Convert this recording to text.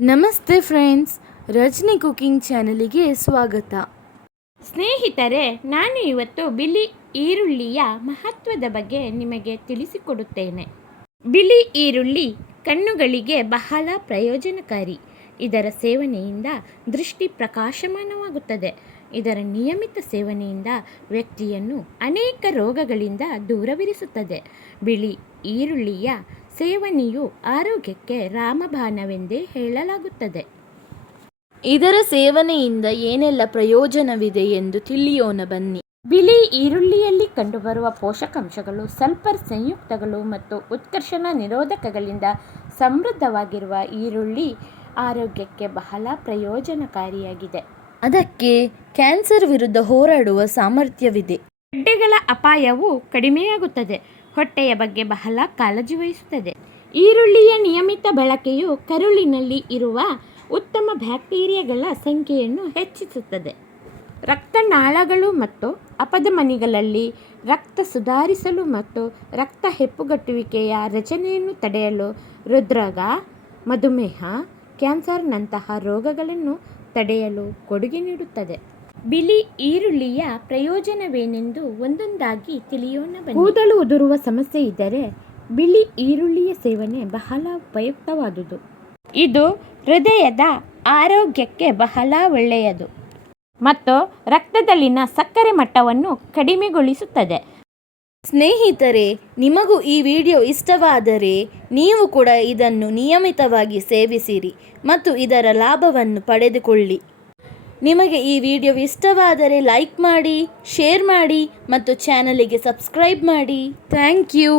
ನಮಸ್ತೆ friends, Rajani cooking ಚಾನಲಿಗೆ ಸ್ವಾಗತ. ಸ್ನೇಹಿತರೆ, ನಾನು ಇವತ್ತು ಬಿಳಿ ಈರುಳ್ಳಿಯ ಮಹತ್ವದ ಬಗ್ಗೆ ನಿಮಗೆ ತಿಳಿಸಿಕೊಡುತ್ತೇನೆ. ಬಿಳಿ ಈರುಳ್ಳಿ ಕಣ್ಣುಗಳಿಗೆ ಬಹಳ ಪ್ರಯೋಜನಕಾರಿ. ಇದರ ಸೇವನೆಯಿಂದ ದೃಷ್ಟಿ ಪ್ರಕಾಶಮಾನವಾಗುತ್ತದೆ. ಇದರ ನಿಯಮಿತ ಸೇವನೆಯಿಂದ ವ್ಯಕ್ತಿಯನ್ನು ಅನೇಕ ರೋಗಗಳಿಂದ ದೂರವಿರಿಸುತ್ತದೆ. ಬಿಳಿ ಈರುಳ್ಳಿಯ ಸೇವನೆಯು ಆರೋಗ್ಯಕ್ಕೆ ರಾಮಬಾಣವೆಂದೇ ಹೇಳಲಾಗುತ್ತದೆ. ಇದರ ಸೇವನೆಯಿಂದ ಏನೆಲ್ಲ ಪ್ರಯೋಜನವಿದೆ ಎಂದು ತಿಳಿಯೋಣ ಬನ್ನಿ. ಬಿಳಿ ಈರುಳ್ಳಿಯಲ್ಲಿ ಕಂಡುಬರುವ ಪೋಷಕಾಂಶಗಳು ಸಲ್ಫರ್ ಸಂಯುಕ್ತಗಳು ಮತ್ತು ಉತ್ಕರ್ಷಣ ನಿರೋಧಕಗಳಿಂದ ಸಮೃದ್ಧವಾಗಿರುವ ಈರುಳ್ಳಿ ಆರೋಗ್ಯಕ್ಕೆ ಬಹಳ ಪ್ರಯೋಜನಕಾರಿಯಾಗಿದೆ. ಅದಕ್ಕೆ ಕ್ಯಾನ್ಸರ್ ವಿರುದ್ಧ ಹೋರಾಡುವ ಸಾಮರ್ಥ್ಯವಿದೆ. ಗೆಡ್ಡೆಗಳ ಅಪಾಯವು ಕಡಿಮೆಯಾಗುತ್ತದೆ. ಹೊಟ್ಟೆಯ ಬಗ್ಗೆ ಬಹಳ ಕಾಳಜಿ ವಹಿಸುತ್ತದೆ. ಈರುಳ್ಳಿಯ ನಿಯಮಿತ ಬಳಕೆಯು ಕರುಳಿನಲ್ಲಿ ಇರುವ ಉತ್ತಮ ಬ್ಯಾಕ್ಟೀರಿಯಾಗಳ ಸಂಖ್ಯೆಯನ್ನು ಹೆಚ್ಚಿಸುತ್ತದೆ. ರಕ್ತನಾಳಗಳು ಮತ್ತು ಅಪಧಮನಿಗಳಲ್ಲಿ ರಕ್ತ ಸುಧಾರಿಸಲು ಮತ್ತು ರಕ್ತ ಹೆಪ್ಪುಗಟ್ಟುವಿಕೆಯ ರಚನೆಯನ್ನು ತಡೆಯಲು ಹೃದ್ರೋಗ ಮಧುಮೇಹ ಕ್ಯಾನ್ಸರ್ನಂತಹ ರೋಗಗಳನ್ನು ತಡೆಯಲು ಕೊಡುಗೆ ನೀಡುತ್ತದೆ. ಬಿಳಿ ಈರುಳ್ಳಿಯ ಪ್ರಯೋಜನವೇನೆಂದು ಒಂದೊಂದಾಗಿ ತಿಳಿಯೋಣ ಬನ್ನಿ. ಕೂದಲು ಉದುರುವ ಸಮಸ್ಯೆ ಇದ್ದರೆ ಬಿಳಿ ಈರುಳ್ಳಿಯ ಸೇವನೆ ಬಹಳ ಉಪಯುಕ್ತವಾದುದು. ಇದು ಹೃದಯದ ಆರೋಗ್ಯಕ್ಕೆ ಬಹಳ ಒಳ್ಳೆಯದು. ಮತ್ತು ರಕ್ತದಲ್ಲಿನ ಸಕ್ಕರೆ ಮಟ್ಟವನ್ನು ಕಡಿಮೆಗೊಳಿಸುತ್ತದೆ. ಸ್ನೇಹಿತರೆ, ನಿಮಗೂ ಈ ವಿಡಿಯೋ ಇಷ್ಟವಾದರೆ ನೀವು ಕೂಡ ಇದನ್ನು ನಿಯಮಿತವಾಗಿ ಸೇವಿಸಿರಿ ಮತ್ತು ಇದರ ಲಾಭವನ್ನು ಪಡೆದುಕೊಳ್ಳಿ. ನಿಮಗೆ ಈ ವಿಡಿಯೋ ಇಷ್ಟವಾದರೆ ಲೈಕ್ ಮಾಡಿ, ಶೇರ್ ಮಾಡಿ ಮತ್ತು ಚಾನಲಿಗೆ ಸಬ್ಸ್ಕ್ರೈಬ್ ಮಾಡಿ. Thank you.